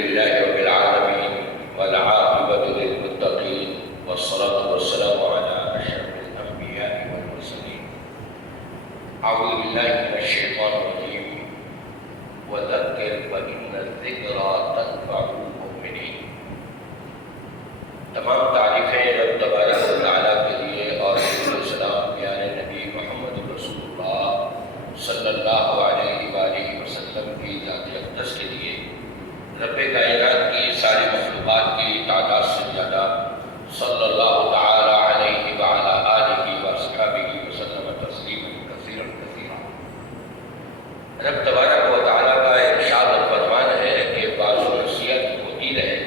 لله رب العالمين والعاقبة للمتقين والصلاة والسلام على أشرف الأنبياء والمرسلين. أعوذ بالله من الشيطان الرجيم. وذكر فإن الذكرى تنفع المؤمنين. تمام تعریفیں رب تبارک و تعالیٰ کے لیے اور السلام پیارے نبی محمد رسول اللہ صلی اللہ علیہ وآلہ وسلم کی ذات اقدس کے لیے. رب کائنات کی ساری مخلوقات کی تعداد سے زیادہ صلی اللہ تعالی علیہ وعلی آلہ واصحابہ وسلم تسلیما کثیرا کثیرا. رب تبارک و تعالیٰ کا ارشاد و فرمان ہے کہ بعض نصیحت ہوتی رہے،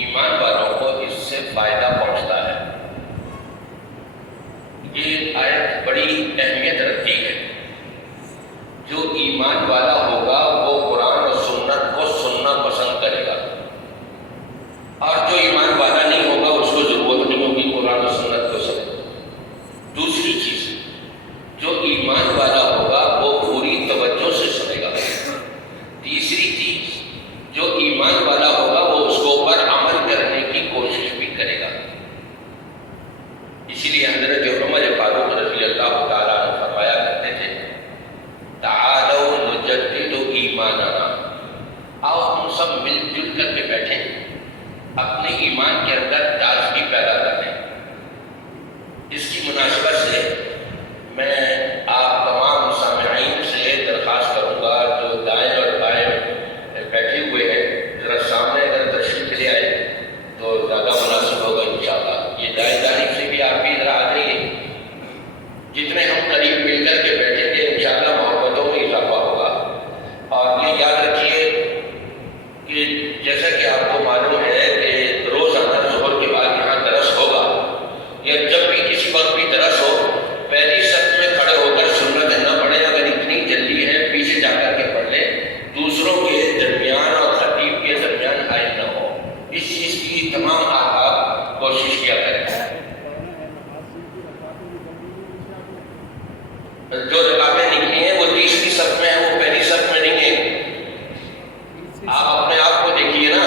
ایمان والوں کو اس سے فائدہ پہنچتا ہے. یہ آیت بڑی اہمیت رکھتی ہے. جو ایمان والا ہوگا وہ قرآن اور سنت کو سننا پسند کرے گا، اور جو ایمان والا نہیں ہوگا اس کو ضرورت نہیں ہوگی قرآن اور سنت کو سنے. دوسری چیز، جو ایمان والا ہوگا وہ پوری توجہ سے سنے گا. تیسری چیز، جو ایمان والا ہوگا وہ اس کو اوپر عمل کرنے کی کوشش بھی کرے گا. اسی لیے حضرت عمر فاروق رضی اللہ تعالیٰ عنہ فرمایا کرتے تھے، تعالوا نجدد ایماننا، آؤ ہم سب مل جل کر کے بیٹھیں، اپنے ایمان کے اندر تازگی پیدا کریں. اس کی مناسبت سے میں آپ تمام سامعین سے درخواست کروں گا جو دائیں اور بائیں بیٹھے ہوئے ہیں، ذرا سامنے اگر تشریف لے آئے تو زیادہ مناسب ہوگا انشاءاللہ. یہ دائیں جانب سے بھی آپ بھی ادھر آ جائیے. جتنے ہم قریب مل کر کے بیٹھیں گے انشاءاللہ محبتوں میں اضافہ ہوگا. اور یہ یاد رکھیے کہ جیسا کہ آپ کو معلوم ہے کہ روزانہ ظہر کے بعد یہاں درس ہوگا، یا جب بھی کسی وقت بھی درس ہو پہلی صف میں کھڑے ہو کر سنت نہ پڑھیں. اگر اتنی جلدی ہے پیچھے جا کر کے پڑھ لیں، دوسروں کے درمیان اور خطیب کے درمیان حائل نہ ہو. اس چیز کی تمام آپ کوشش کیا کریں. جو رکعتیں نکلی ہیں وہ تیسری صف میں ہیں، وہ پہلی صف میں نہیں ہیں. آپ اپنے آپ کو دیکھیے نا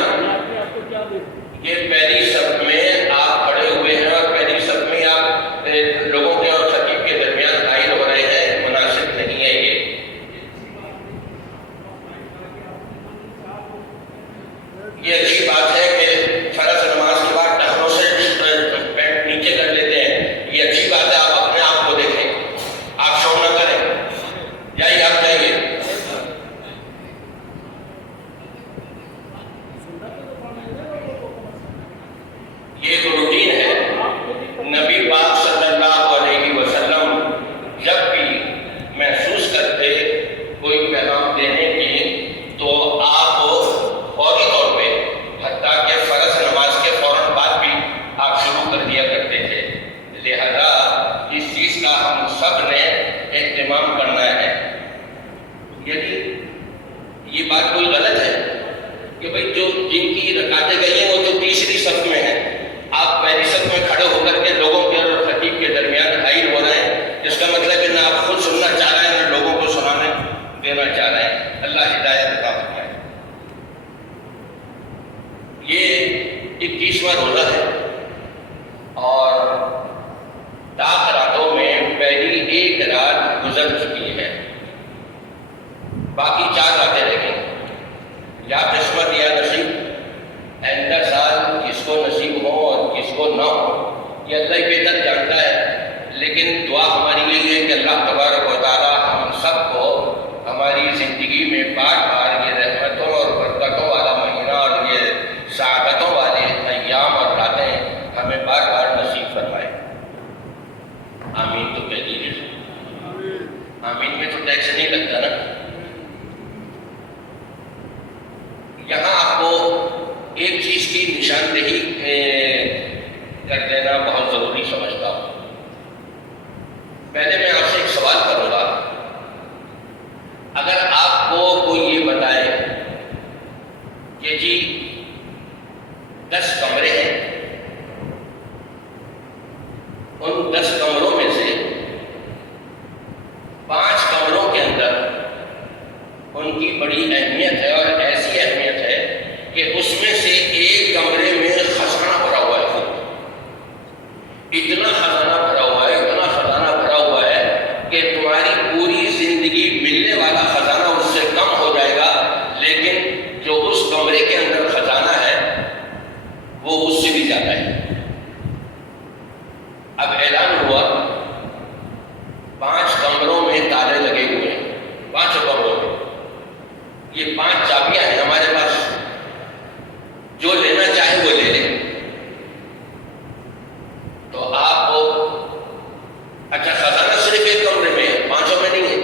کہ پہلی صف میں آپ کھڑے ہوئے ہیں اور پہلی صف میں آپ لوگوں کے اور خطیب کے درمیان حائل ہو رہے ہیں. مناسب نہیں ہے یہ اچھی بات ہے کہ فرض نماز کے بعد ٹخنوں سے پینٹ نیچے کر لیتے ہیں. یہ اچھی بات ہے. آپ اپنے آپ کو دیکھیں، آپ شو نہ کریں. جائیے آپ جائیے. یہ ایک روٹین ہے. نبی پاک صلی اللہ علیہ وسلم جب بھی محسوس کرتے کوئی پیغام دینے کی تو آپ فوری طور پہ، حتیٰ کہ فرض نماز کے فوراً بعد بھی آپ شروع کر دیا کرتے تھے. لہذا اس چیز کا ہم سب نے اہتمام کرنا ہے. یعنی یہ بات کوئی غلط ہے کہ بھئی جو جن کی رکعتیں گئی ہیں وہ تو تیسری صف میں ہیں، آپ پہلی صف میں کھڑے ہو کر کے لوگوں کے اور خطیب کے درمیان حائل ہو رہے ہیں. اس کا مطلب ہے نہ آپ خود سننا چاہ رہے ہیں نہ لوگوں کو سنانے دینا چاہ رہے ہیں. اللہ ہدایت عطا فرمائے. یہ 21واں روزہ ہے اور طاق راتوں میں پہلی ایک رات گزر چکی ہے، باقی 4 راتیں رہ گئی. یا قسمت یا نصیب، آئندہ سال کس کو نصیب ہو اور کس کو نہ ہو یہ اللہ ہی بہتر جانتا ہے. لیکن دعا ہماری یہی ہے کہ اللہ تبارک و تعالیٰ ہم سب کو ہماری زندگی میں بار بار یہ رحمتوں اور برکتوں والا مہینہ اور یہ سعادتوں والے ایام اور راتیں ہمیں بار بار نصیب فرمائے. آمین تو کہہ دیجیے. آمین میں تو ٹیکس نہیں لگتا نا. یہاں آپ کو ایک چیز کی نشاندہی کر دینا بہت ضروری سمجھتا ہوں. پہلے میں آپ سے ایک سوال کروں گا. اگر آپ کو کوئی یہ بتائے کہ جی 10 کمرے ہیں، ان 10 کمروں میں سے 5 کمروں کے اندر ان کی بڑی اہمیت ہے، اور ایسی اہمیت ہے کہ اس میں سے ایک کمرے میں خزانہ بھرا ہوا ہے، اتنا خزانہ بھرا ہوا ہے، اتنا خزانہ بھرا ہوا ہے کہ تمہاری پوری زندگی ملنے والا خزانہ اس سے کم ہو جائے گا، لیکن جو اس کمرے کے اندر خزانہ ہے وہ اس سے بھی زیادہ ہے۔ اب اعلان ہوا 5 کمروں میں تالے لگے ہوئے ہیں، 5 کمروں میں، یہ 5 چابیاں ہیں ہمارے پاس، جو لینا چاہے وہ لے لے۔ تو آپ اچھا خزانہ صرف ایک کمرے میں ہے، 5 میں نہیں ہے،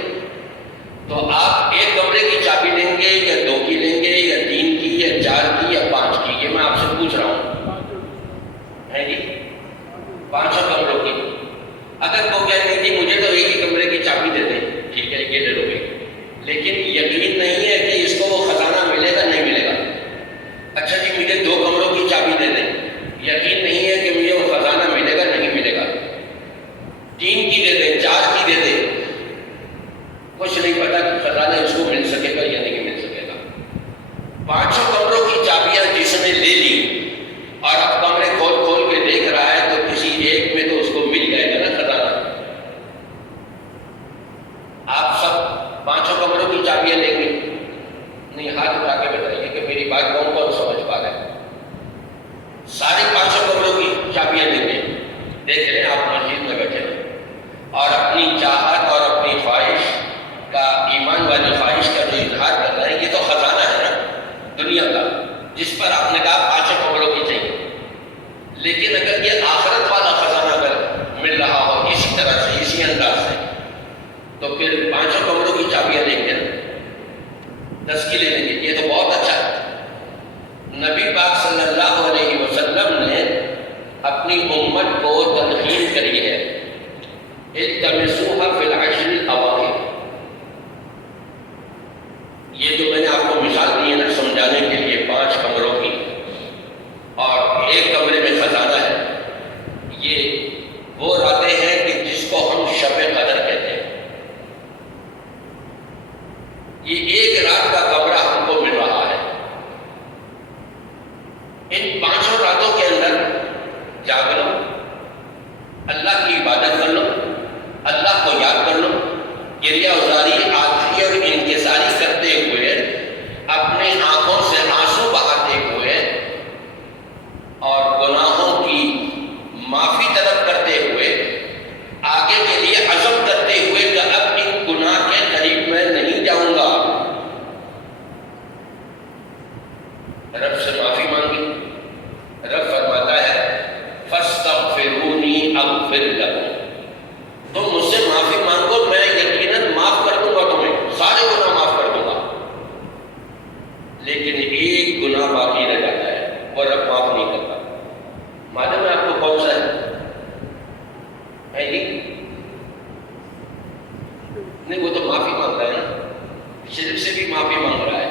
تو آپ ایک کمرے کی چابی لیں گے یا 2 کی لیں گے یا 3 کی یا 4 کی یا 5 کی؟ یہ میں آپ سے پوچھ رہا ہوں، ہے جی 500 کمروں کی۔ اگر وہ کہہ نہیں جی مجھے تو ایک ہی کمرے کی چابی دے دیں، ٹھیک ہے یہ لے لو گے، لیکن یقین نہیں ہے کہ اس کو وہ خزانہ ملے گا نہیں ملے گا۔ اچھا جی مجھے 2 کمروں کی چابی دے دیں، یقین نہیں ہے کہ مجھے وہ خزانہ ملے گا نہیں ملے گا۔ 3 کی دے دیں، 4 کی دے دیں، کچھ نہیں پتا کہ خزانہ اس کو مل سکے گا یا نہیں مل سکے گا۔ 500 کمروں کی چابیاں جس نے لے لی اور اب کمرے کھول کھول کے دیکھ رہا ہے تو کسی ایک میں تو اس کو مل جائے گا نا خزانہ۔ آپ سب 500 کمروں کی چابیاں لیں گے؟ نہیں، ہاتھ اٹھا کے بتائیے کہ میری بات کون کون سمجھ پا رہا ہے۔ سارے 500 کمروں کی چابیاں لیں گے، دیکھ رہے ہیں آپ مسجد میں بیٹھے اور اپنی چاہت اور اپنی خواہش کا، ایمان والی خواہش کا جو اظہار کر رہے ہیں، یہ تو خزانہ ہے نا دنیا کا، جس پر آپ نے کہا 500 کمروں کی چاہیے۔ لیکن اگر یہ آخرت والا خزانہ اگر مل رہا ہو اسی طرح سے، اسی انداز سے، تو پھر 500 کمروں کی چابیاں لیں گے، 10 کی لے لیں گے، یہ تو بہت اچھا ہے۔ نبی پاک صلی اللہ علیہ وسلم نے اپنی امت کو تلقین کری ہے، التمسوها فی العشر الاواخر۔ یہ جو میں نے آپ کو مثال دی ہے نا سمجھانے کے لیے 5 کمروں کی اور ایک کمرے میں خزانہ ہے، یہ وہ راتیں ہیں کہ جس کو ہم شب قدر کہتے ہیں۔ یہ ایک رات کا کمرہ ہم کو مل رہا ہے۔ ان 500 راتوں کے اندر جاگ لو، اللہ کی عبادت کر لو، اللہ کو یاد کر لو، گریہ ازاری آخری اور انکساری کرتے ہوئے، اپنے آنکھوں سے آنسو بہاتے ہوئے اور گناہوں کی معافی طلب کرتے ہوئے، آگے کے لیے عزم کرتے ہوئے کہ اب ان گناہ کے قریب میں نہیں جاؤں گا، رب سے معافی مانگی۔ رب فرماتا ہے فاستغفرونی اغفر لکم، تم مجھ سے معافی مانگو، میں یقیناً معاف کر دوں گا، تمہیں سارے گناہ معاف کر دوں گا۔ لیکن ایک گناہ باقی رہ جاتا ہے، وہ رب معاف نہیں کرتا۔ معلوم ہے آپ کو کون سا ہے جی؟ نہیں، وہ تو معافی مانگ رہا ہے نا، شرک سے بھی معافی مانگ رہا ہے،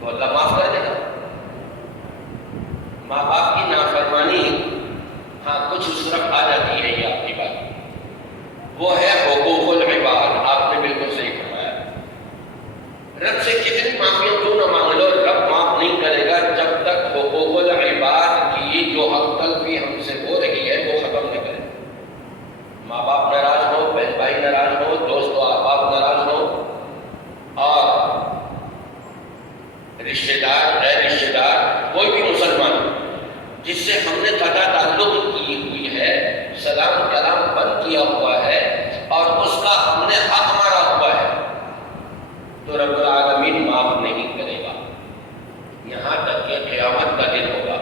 تو اللہ معاف کر دے گا۔ ماں باپ کی نافرمانی ہاں کچھ اس طرف آ جاتی ہے، یہ آپ کی بات، وہ ہے حقوق العباد۔ آپ نے بالکل صحیح فرمایا، رب سے کتنی معافیاں کیوں نہ مانگ لو، رب معاف نہیں کرے گا جب تک حقوق العباد کی جو حق تلفی ہم سے ہو رہی ہے وہ ختم نہ کرے۔ ماں باپ ناراض ہو، بہن بھائی ناراض ہو، دوست و احباب ناراض ہو، اور رشتہ دار غیر رشتہ دار کوئی بھی مسلمان جس سے ہم نے قطع تعلق کی ہوئی ہے، سلام کلام بند کیا ہوا ہے اور اس کا ہم نے حق مارا ہوا ہے، تو رب العالمین معاف نہیں کرے گا یہاں تک کہ قیامت کا دن ہوگا۔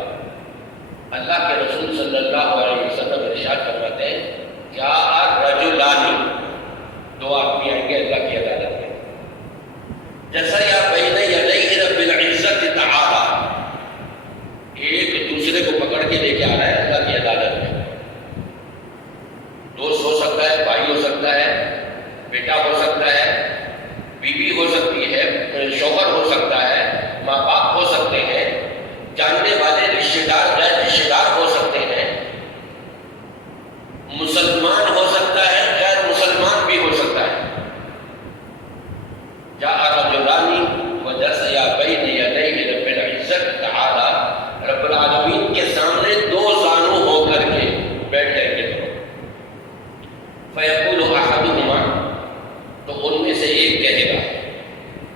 اللہ کے رسول صلی اللہ علیہ وسلم ارشاد فرماتے ہیں جاء رجلان، 2 آدمی آئیں گے اللہ کی عدالت میں، جیسا یا بین یدیہ رب العزت تعالی، ایک دوسرے کو پکڑ کے لے کے آ رہا ہے اللہ کی عدالت میں۔ دوست ہو سکتا ہے، بھائی ہو سکتا ہے، بیٹا ہو سکتا ہے، بیوی ہو سکتی ہے، شوہر ہو سکتا ہے، ماں باپ ہو سکتے ہیں، جاننے والے رشتہ دار غیر رشتہ دار ہو سکتے ہیں، مسلمان ہو سکتا ہے، غیر مسلمان بھی ہو سکتا ہے۔ جاء رجلان وجثیا بین یدیہ رب العزت ایک کہے گا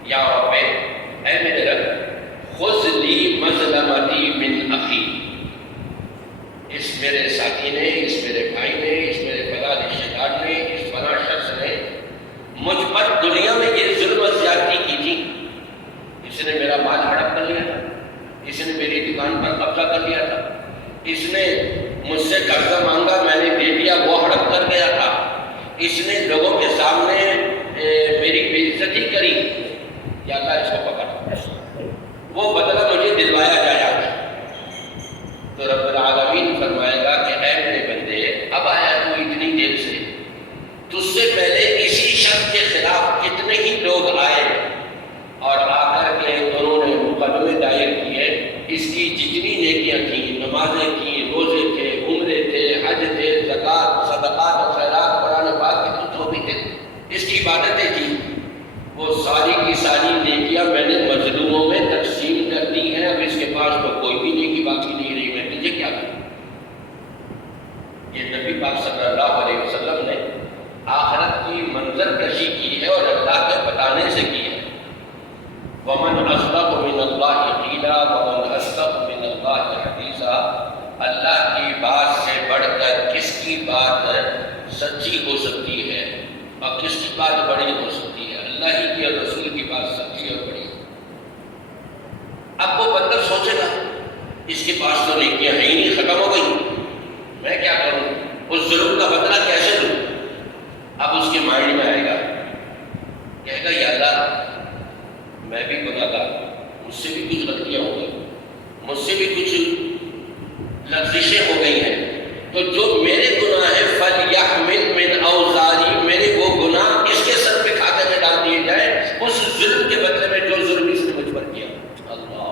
یا رب، اے میرے رب، خذ لی مظلمتی من اخی، اس میرے ساتھی نے، اس میرے بھائی نے، اس میرے فلاں رشتے دار نے، اس فلاں شخص نے مجھ پر دنیا میں یہ ظلم و زیادتی کی تھی، اس نے میرا مال ہڑپ کر لیا تھا، اس نے میری دکان پر قبضہ کر لیا تھا، اس نے مجھ سے قرضہ مانگا، میں نے دے دیا، وہ ہڑپ کر گیا تھا، اس نے لوگوں کے سامنے میری بے عزتی کری، یا اللہ اس کو پکڑ، وہ بدلہ مجھے دلوایا جائے آج۔ تو رب العالمین فرمائے گا کہ اے میرے بندے، اب آیا تو اتنی دیر سے، تجھ سے پہلے اسی شخص کے خلاف کتنے ہی لوگ آئے اور آ کر کے انہوں نے مقدمے دائر کیے، اس کی جتنی نیکیاں تھیں، نمازیں تھیں، روزے تھے، عمرے تھے، حج تھے، زکوٰۃ، صدقات و خیرات، قرآن پاک کے جو بھی تھے، اس کی عبادتیں تھیں، وہ ساری کی ساری نیکیاں میں نے مظلوموں میں تقسیم کر دی ہیں، اب اس کے پاس تو کوئی بھی نیکی باقی نہیں رہی، میں تجھے کیا کروں؟ یہ نبی پاک صلی اللہ علیہ وسلم نے آخرت کی منظر کشی کی ہے اور اللہ کے بتانے سے کی ہے۔ وَمَنْ أَصْدَقُ مِنَ اللَّهِ قِيلًا وَمَنْ أَصْدَقُ مِنَ اللَّهِ حَدِيثًا، اللہ کی بات سے بڑھ کر کس کی بات سچی ہو سکتی ہے اور کس کی بات بڑی ہو سکتی ہے؟ اللہ ہی کی اور رسول کی بات سچی اور بڑی ہے۔ اب وہ بندہ سوچے گا اس کے پاس تو نیکیاں ہیں ہی نہیں، ختم ہو گئی، میں کیا کروں، اس ظلم کا بدلہ کیسے دوں؟ اب اس کے مائنڈ میں آئے گا، کہے گا یا اللہ میں بھی گناہ گار ہوں، مجھ سے بھی کچھ غلطیاں ہو گئی، مجھ سے بھی کچھ لغزشیں ہو گئی ہیں، تو جو میرے گناہ ہیں فَلْيَحْمِلْ مِنْ أَوْزَارِي، میرے وہ گناہ اس کے سر پہ کھاتے میں ڈال دیے جائیں، اس ظلم کے بدلے میں جو ظلم اس نے مجھ پر کیا۔ اللہ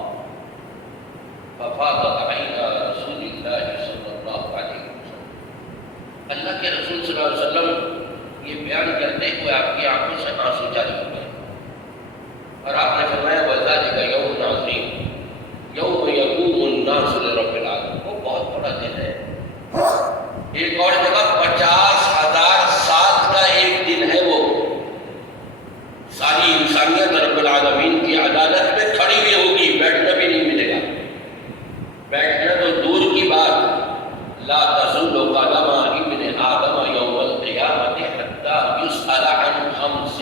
فَفَاضَتْ عَيْنَا رَسُولِ اللَّهِ صلی اللہ علیہ وسلم، اللہ کے رسول صلی اللہ علیہ وسلم یہ بیان کرتے ہوئے آپ کی آنکھوں سے آنسو جاری ہو گئے، اور آپ نے فرمایا وَذَلِكَ يَوْمٌ عَظِيمٌ يَوْمَ يَقُومُ النَّاسُ لِرَبِّ الْعَالَمِينَ، وہ بہت بڑا دن ہے۔ ایک اور جگہ 50,000 سال کا ایک دن ہے، وہ ساری انسانیت رب العالمین کی عدالت میں کھڑی ہوئی ہوگی، بیٹھنا بھی نہیں ملے گا، بیٹھنا تو دور کی بات، لا تزول قدم ابن آدم یوم القیامۃ حتی یسأل عن خمس،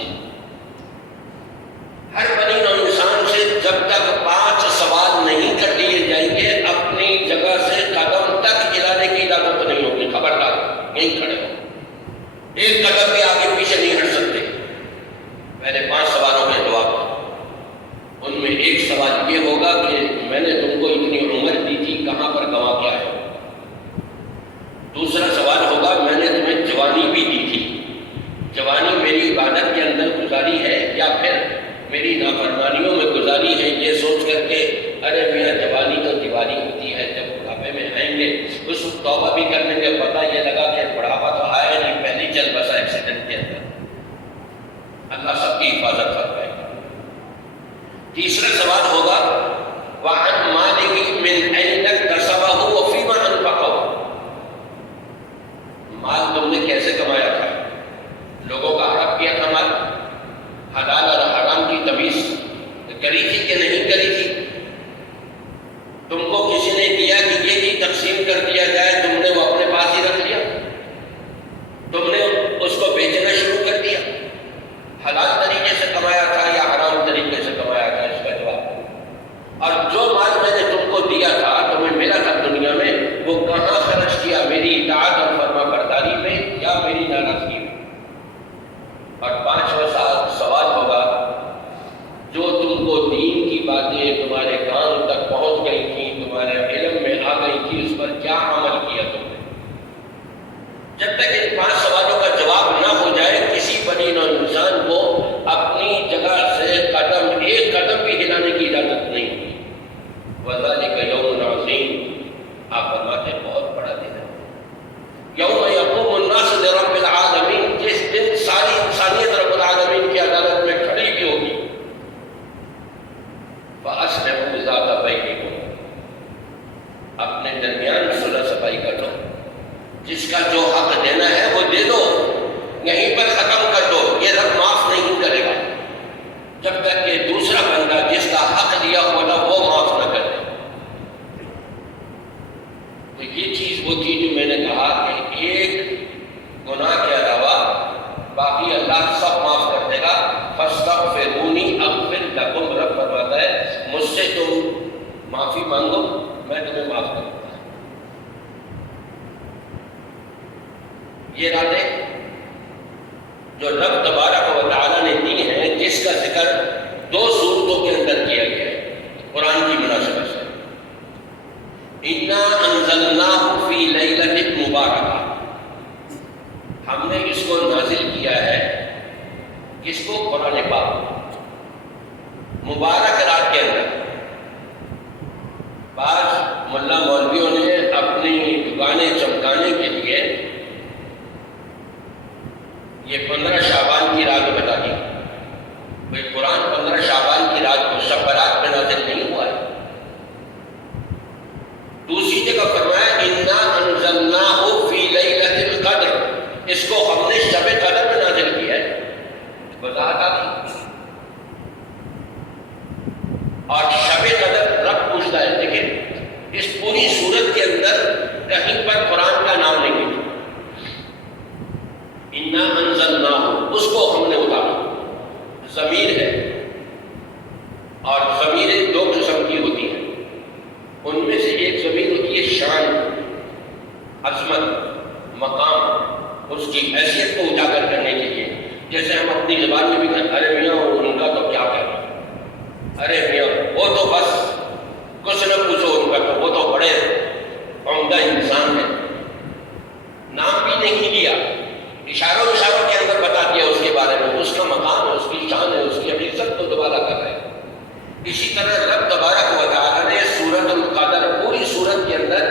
ہر بنی نوع انسان سے جب تک 5 سوال نہیں کر لیے جائیں گے، اپنی جگہ سے قدم تک ہلانے کی اجازت نہیں ہوگی، خبردار یہیں کھڑے ہو، ایک قدم بھی آگے پیچھے نہیں ہٹ سکتے۔ پہلے 5 سوالوں کے جواب، ان میں ایک سوال یہ ہوگا کہ میں نے تم کو اتنی عمر دی تھی، کہاں پر گنوا کے آئے؟ دوسرا سوال ہوگا میں نے تمہیں جوانی بھی دی تھی، جوانی میری عبادت کے اندر گزاری ہے یا پھر میری نافرمانیوں میں گزاری ہے، یہ سوچ کر کے ارے میاں جوانی تو دیوانی ہوتی ہے، جب بڑھاپے میں آئیں گے اس وقت توبہ بھی کر لیں گے، پتہ یہ لگا کہ بڑھاپا تو آیا نہیں، پہلی چل بسا ایکسیڈنٹ کے اندر، اللہ سب کی حفاظت فرمائے گا۔ تیسرا سوال ہوگا وَعَنْ مَالِهِ مِنْ أَيْنَ اكْتَسَبَهُ وَفِيمَ أَنْفَقَهُ، مال تم نے کیسے کمایا تھا؟ لوگوں کا ہڑپ کیا تھا مال؟ حلال اور حرام کی تمیز کری تھی کہ نہیں کری تھی؟ تم کو کسی نے دیا کہ یہ بھی تقسیم کر دیا جائے، تم نے وہ اپنے پاس ہی رکھ لیا، تم نے اس کو بیچنا شروع کر دیا؟ حلال طریقے سے کمایا تھا یا حرام طریقے سے کمایا تھا؟ اس کا جواب، اور جو مال میں نے تم کو دیا تھا، تمہیں ملا تھا دنیا میں، وہ کہاں خرچ کیا؟ میری اطاعت اور فرما برداری میں یا میری ناراضگی میں؟ اور 5واں سوال ہوگا جو تم کو دین کی باتیں تمہارے کان تک پہنچ گئی تھیں، تمہارے علم میں آ گئی تھی، اس پر کیا عمل کیا تم نے؟ جب تک ان 5 سوالوں کا جواب نہ ہو جائے، کسی بنی نوع انسان کو اپنی جگہ سے ایک قدم بھی ہلانے کی اجازت نہیں ہوگی۔ وَذَلِكَ يَوْمٌ عَظِيمٌ، آپ فرماتے ہیں بہت بڑا دن ہے، یوم یقوم الناس لرب العالمین، جس دن ساری انسانیت رب العالمین کی عدالت میں کھڑی بھی ہوگی۔ فَأَصْلِحُوا ذَاتَ بَيْنِكُمْ، اپنے درمیان صلح صفائی کر لو، جس کا جو حق دینا ہے وہ دے دو، یہیں پر ختم کر دو، یہ رب معاف نہیں کرے گا۔ معافی مانگو میں تمہیں معاف کروں گا. یہ راتیں جو رب تبارک و تعالیٰ نے دی ہیں، جس کا ذکر 2 سورتوں کے اندر کیا گیا ہے قرآن کی مناسبت سے. اِنَّا أَنزَلْنَاهُ فِي لَيْلَةٍ مُبَارَكَةٍ، ہم نے اس کو نازل کیا ہے. کس کو؟ قرآن پاک. مبارک رات کے اندر. بعض ملا مولویوں نے اپنی دکانیں چمکانے کے لیے یہ 15 شعبان کی رات بتا دی. بھئی قرآن 15 شعبان کی رات کو شب برات میں نازل نہیں ہوا ہے. دوسری جگہ فرمایا اِنَّا أَنزَلْنَاهُ فِي لَيْلَةِ الْقَدْرِ، اس کو ہم نے شب قدر میں نازل کیا ہے. وضاحت آتی. اور شب قدر رب پوچھتا ہے. دیکھیں اس پوری صورت کے اندر کہیں پر قرآن کا نام نہیں ہے. اِنَّا أَنزَلْنَاهُ اس کو ہم نے اتارا. ضمیر ہے، اور ضمیریں 2 قسم کی ہوتی ہیں. ان میں سے ایک ضمیر ہوتی ہے شان، عظمت، مقام، اس کی حیثیت کو اجاگر کرنے کے لیے. جیسے ہم اپنی زبان میں بھی کہتے ارے میاں ان کا تو کیا کہنا، ارے میاں وہ تو بس کچھ نہ پوچھو ان کا تو، وہ تو بڑے عمدہ انسان ہے. نام بھی نہیں لیا، اشاروں کے اندر بتا دیا اس کے بارے میں. اس کا مقام ہے، اس کی شان ہے، اس کی عزت کو دوبارہ کر رہے ہیں. اسی طرح رب تبارک و تعالیٰ نے سورۃ القدر پوری سورت کے اندر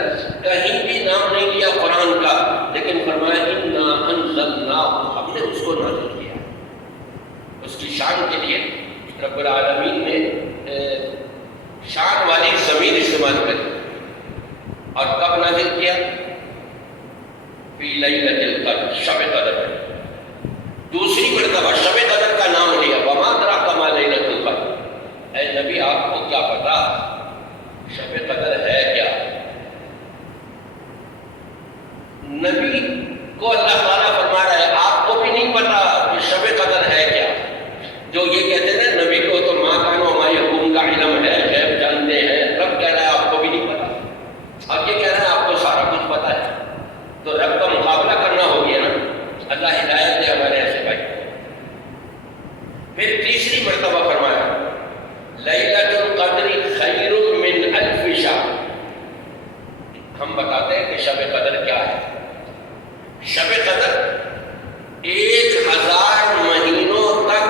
کہیں بھی نام نہیں لیا قرآن کا، لیکن فرمایا اِنَّا أَنزَلْنَاهُ، ہم نے اس کو نازل کیا. اس کی شان کے لیے رب العالمین نے شان والی ضمیر استعمال کری. اور کب نازل کیا؟ فی لیلۃ القدر، شب قدر میں. دوسری مرتبہ شب قدر کا نام لیا. وما ادراک ما لیلۃ القدر، اے نبی آپ کو کیا پتا شب قدر ہے کیا؟ نبی کو اللہ تعالیٰ فرما رہا ہے آپ کو بھی نہیں پتا کہ شب قدر ہے کیا. جو یہ کہتے ہیں نبی کو تو ماں کانو ما یکون کا علم ہے، غیب جانتے ہیں. رب کہہ رہا ہے آپ کو بھی نہیں پتا، اب یہ کہہ رہا ہے آپ کو سارا کچھ پتا ہے. تو رب کا مقابلہ کرنا ہو گیا نا. اللہ ہدایت دے ہمارے ایسے بھائی. پھر تیسری مرتبہ فرمایا لیلۃ القدر خیر من الف شہر. ہم بتاتے ہیں کہ شب قدر کیا ہے. شب قدر 1000 مہینوں تک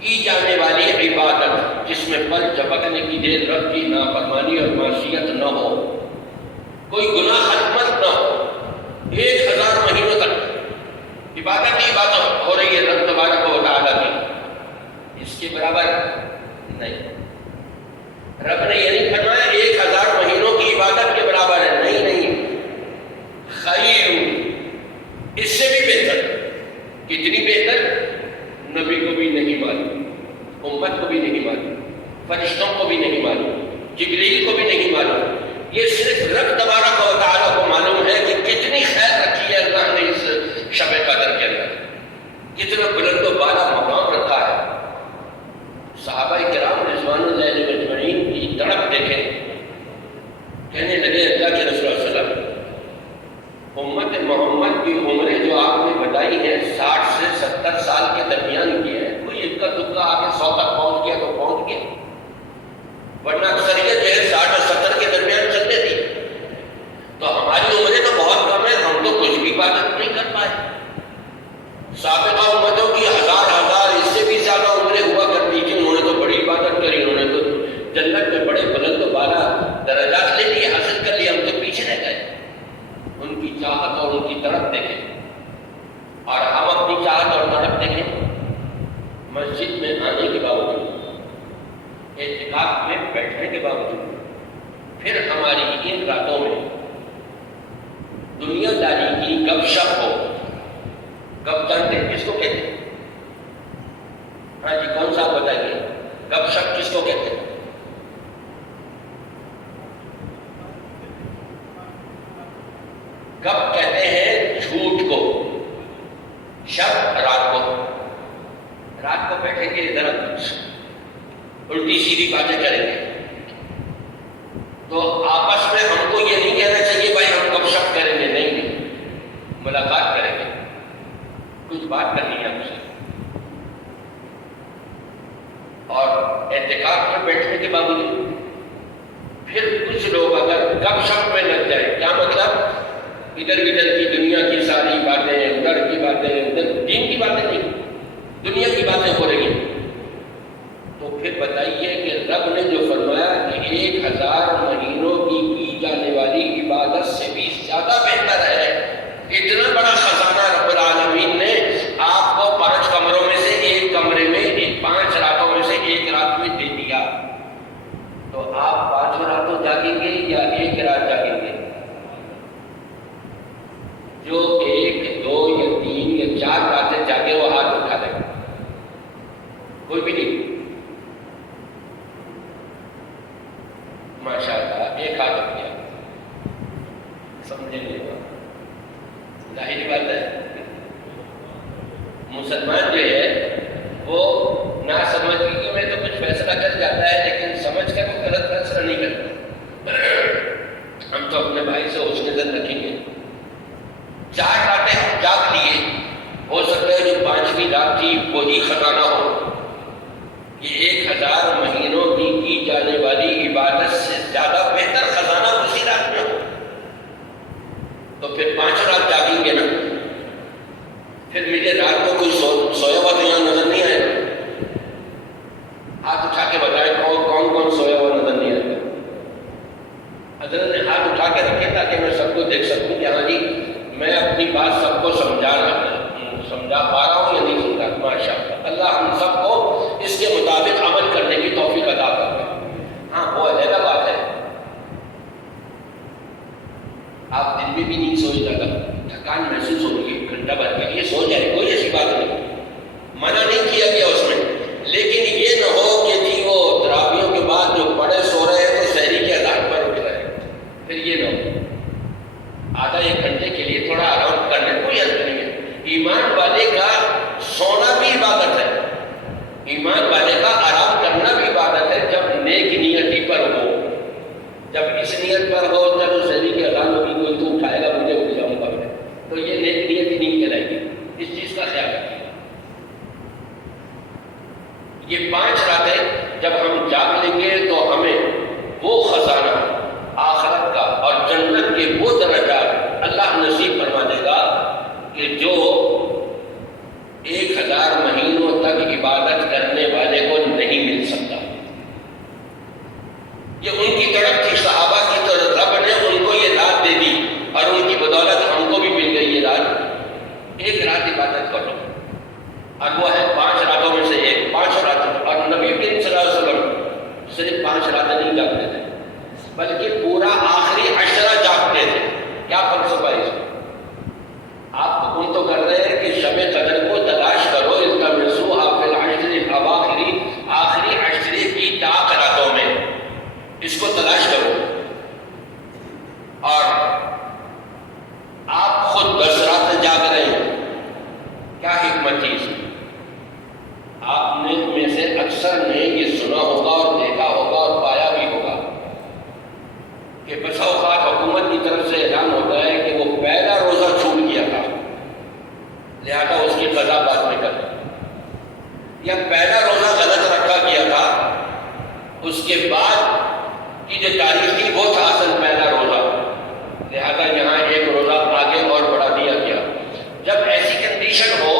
کی جانے والی عبادت، جس میں پل جھپکنے کی دیر رب کی نافرمانی اور معصیت نہ ہو، کوئی گناہ خدمت نہ ہو. 1000 مہینوں تک عبادت ہی عبادت ہو رہی ہے رب تبارک و تعالیٰ کی. اس کے برابر نہیں. رب نے یہ نہیں فرمایا 1000 مہینوں کی عبادت کے برابر ہے. نہیں، خیر، اس سے بھی بہتر. کتنی بہتر؟ نبی کو بھی نہیں معلوم، امت کو بھی نہیں معلوم، فرشتوں کو بھی نہیں معلوم، جبریل کو بھی نہیں معلوم. یہ صرف رب تبارک و تعالیٰ کو معلوم ہے کہ کتنی خیر رکھی ہے اللہ نے اس شب قدر کے اندر، کتنا بلند و بالا مقام رکھا ہے. صحابہ کرام رضوان اللہ علیہم اجمعین کی تڑپ دیکھیں. کہنے لگے اللہ کے رسول صلی اللہ علیہ وسلم، امت محمد کی عمریں جو آپ نے بتائی ہیں 60 سے 70 سال کے درمیان کی ہے. کوئی اکا دکا آگے 100 تک پہنچ گیا تو پہنچ گیا، ورنہ اکثریت جو ہے 60 اور 70 کے درمیان چلتے تھی. تو ہماری عمریں تو بہت کم ہیں، ہم تو کچھ بھی عبادت نہیں کر پائے. سابقہ امتوں کی 1000 اس سے بھی زیادہ عمریں ہوا کرتی تھی. انہوں نے تو بڑی عبادت کری، انہوں نے تو جنت میں بڑے بلند و بالا درجات لے لیے، حاصل کر لیے. ہم تو پیچھے رہ گئے. ان کی چاہت اور ان کی طرف دیکھیں، اور ہم اپنی چاہت اور طرف دیکھیں. مسجد میں آنے کے باوجود، اعتکاف میں بیٹھنے کے باوجود، پھر ہماری ان راتوں میں دنیا داری کی گپ شپ ہو. گپ جانتے کس کو کہتے ہیں؟ ہاں جی، کون صاحب بتائیے، گپ شپ کس کو کہتے ہیں؟ گپ کہتے ہیں جھوٹ کو. شب رات کو بیٹھیں گے ذرا الٹی سیدھی باتیں کریں گے. تو آپس میں ہم کو یہ نہیں کہنا چاہیے بھائی ہم گپ شپ کریں گے، نہیں، ملاقات کریں گے، کچھ بات کرنی ہے ہم سے. اور اعتکاف میں بیٹھنے کے باوجود پھر کچھ لوگ اگر گپ شپ میں لگ جائے، کیا مطلب ادھر ادھر کی دنیا کی ساری باتیں، ادھر کی باتیں، ادھر دین کی باتیں نہیں، دنیا کی باتیں ہو رہی ہیں، تو پھر بتائیے کہ رب نے جو فرمایا کہ 1000 مہینوں کی جانے والی عبادت سے بھی زیادہ بہتر ہے، اتنا بڑا خزانہ رب العالمین نے آپ کو 5 کمروں میں سے ایک کمرے میں 5 راتوں میں سے ایک رات میں دے دیا، تو آپ 5 راتوں جاگیں گے یا ایک رات جاگیں گے؟ جو 1، 2 یا 3 یا 4 راتیں جاگے وہ ہاتھ اٹھا دے. کوئی بھی نہیں. ماشاء اللہ، ایک ہاتھ اٹھ گیا. سمجھے نہیں؟ ظاہری بات ہے مسلمان جو ہے وہ نہ سمجھ کہ میں تو کچھ فیصلہ کر جاتا ہے لیکن سمجھ کر وہ غلط فیصلہ نہیں کرتا. ہم تو اپنے بھائی سے اس نظر رکھیں گے. 4 راتیں ہم جاگ لیے، ہو سکتا ہے جو 5ویں رات تھی وہی خزانہ ہو. یہ 1000 مہینوں کی جانے والی عبادت سے زیادہ بہتر خزانہ اسی رات میں ہو. تو پھر 5 رات جاگیں گے نا. پھر مجھے رات کو کوئی سویا ہوا تو یہاں نظر نہیں آئے گا. ہاتھ اٹھا کے بتائیں کون سویا ہوا نظر نہیں آئے گا. حضرت نے ہاتھ اٹھا کے رکھے تاکہ میں سب کو دیکھ سکوں کہ ہاں جی میں اپنی بات سب کو سمجھا پا رہا ہوں یا نہیں سمجھا. ماشاء اللہ، اللہ ہم سب کو اس کے مطابق عمل کرنے کی توفیق عطا کرے. ہاں وہ علیحدہ بات ہے، آپ دن میں بھی نہیں سوئے زیادہ، تھکان محسوس ہوگی، گھنٹہ بھر کے لیے سو جائے، کوئی ایسی بات نہیں، منع نہیں کیا گیا اس میں. لیکن یہ نہ ہو کہ جی وہ تراویحوں کے بعد جو بڑے سو رہے ہیں تو سحری کے اذان پر اٹھ رہے ہیں. پھر یہ نہ ہو. آدھا 1 گھنٹے کے لیے تھوڑا آرام کرنے کوئی حرج نہیں ہے. ایمان والے کا سونا بھی عبادت ہے، ایمان والے کا آرام کرنا بھی عبادت ہے، جب نیک نیتی پر ہو. جب اس نیت پر ہو چلو سحری کے اذان ہوگی کوئی تو اٹھائے گا مجھے اٹھ جاؤں گا میں، تو یہ نیک نیتی نہیں کہلائے گی. اس چیز کا خیال رکھیے. یہ 5 راتیں جب ہم جاگ لیں گے تو ہمیں وہ خزانہ آخرت کا اور جنت کے وہ درجات اللہ نصیب فرما دے گا کہ جو 1000 مہینوں تک عبادت کرنے والے کو نہیں مل سکتا. یہ ان کی طرف تھی، صحابہ کی طرف رب نے ان کو یہ رات دے دی اور ان کی بدولت ہم کو بھی مل گئی یہ رات. 1 رات عبادت کرو اور وہ ہے 5 راتوں میں سے ایک، 5 راتیں. اور نبی کریم صلی اللہ علیہ وسلم صرف 5 راتیں نہیں جاگتے تھے بلکہ پورا آخری 10 جاگتے تھے. کیا فلسفہ ہے اس میں؟ آپ حکم تو کر رہے ہیں کہ شب قدر کو تلاش کرو، التمسوها فی العشر الاواخر، آخری 10 کی 4 راتوں میں اس کو تلاش کرو. اور آپ خود 10 راتیں جاگ رہے ہیں. کیا حکمت تھی اس میں؟ آپ نے میں سے اکثر نے یہ سنا ہوگا اور دیکھا ہوگا اور پایا بھی ہوگا کہ بسا اوقات حکومت کی طرف سے اعلان ہوتا ہے کہ وہ پہلا روزہ چھوٹ گیا تھا لہذا اس کی قضا بعد میں کر، یا پہلا روزہ غلط رکھا گیا تھا اس کے بعد کی جو تاریخ تھی وہ تھا اصل پہلا روزہ لہذا یہاں 1 روزہ آگے اور بڑھا دیا گیا. جب ایسی کنڈیشن ہو،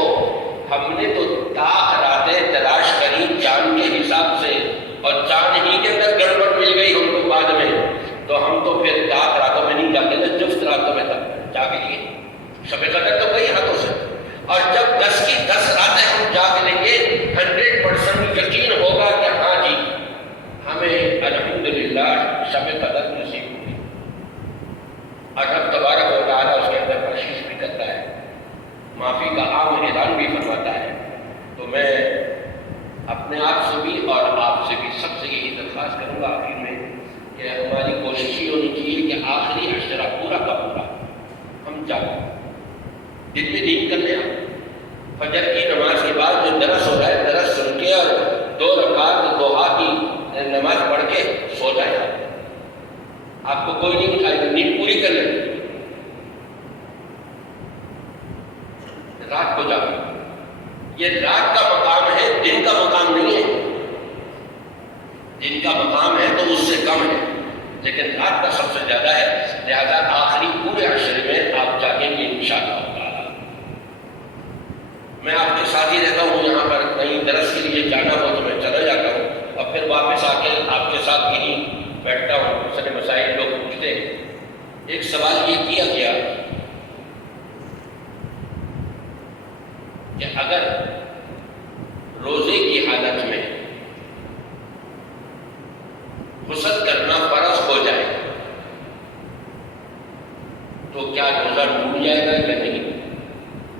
ہم نے تو طاق راتیں تلاش کری چاند کے حساب سے اور چاند ہی کے اندر گڑبڑ مل گئی ہم کو بعد میں، تو ہم تو پھر طاق راتوں میں نہیں جاگے نا، جفت راتوں میں جاگ لیے. شب قدر تو کئی ہاتھوں سے، اور جب 10 کی 10 راتیں ہم جاگ لیں گے 100% یقین ہوگا کہ ہاں جی ہمیں الحمدللہ شب قدر نصیب ہوئی. اور رب تبارک و تعالیٰ اس کے اندر بخشش بھی کرتا ہے، معافی کا عام اعلان بھی فرماتا ہے. تو میں اپنے آپ سے بھی اور آپ سے بھی سب سے یہی درخواست کروں گا آخر میں کہ ہماری کوشش یہ ہونی چاہیے کہ آخری 10 پورا کا پورا ہم جاگیں. دن میں نیند کر لیں. فجر کی نماز کے بعد جو درس ہو جائے درس سن کے اور 2 رکعت ضحیٰ کی نماز پڑھ کے سو جائے. رات کا سب سے زیادہ ہے، لہذا آخری پورے عشرے میں آپ جاگیں گے انشاءاللہ تعالی۔ میں آپ کے ساتھ ہی رہتا ہوں، یہاں پر کہیں درس کے لیے جانا ہو تو میں چلا جاتا ہوں اور پھر واپس آ کے آپ کے ساتھ یہیں بیٹھتا ہوں۔ دوسرے مسائل لوگ پوچھتے ہیں۔ ایک سوال یہ کیا گیا کہ اگر روزے کی حالت میں غسل کرنا فرض ہو جائے تو کیا روزہ ٹوٹ جائے گا یا نہیں؟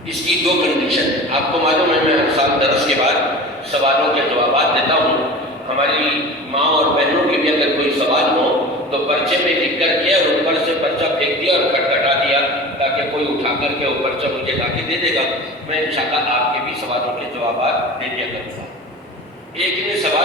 اس کی دو کنڈیشن ہے۔ آپ کو معلوم ہے میں ہر سال درس کے بعد سوالوں کے جوابات دیتا ہوں۔ ہماری ماں اور بہنوں کے بھی اگر کوئی سوال ہو تو پرچے میں لکھ کر کے اور اوپر سے پرچہ پھینک دیا اور کٹا دیا تاکہ کوئی اٹھا کر کے وہ پرچہ مجھے لا کے دے دے گا، میں انشاءاللہ آپ کے بھی سوالوں کے جوابات دے دیا کروں گا۔ ایک نے سوال